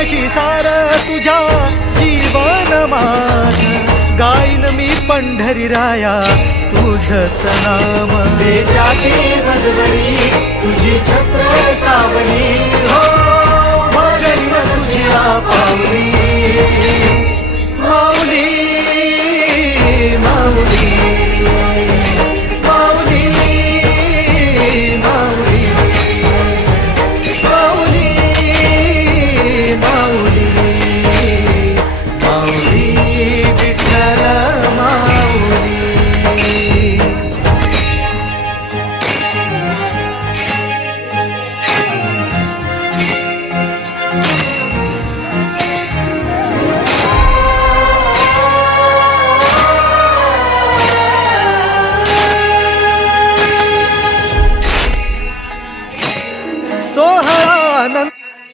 पाशी सार तुझ्या जीवन माझ गाईन मी पंढरी राया तुझच नाम देशाची मजबरी तुझी छत्र सावली हो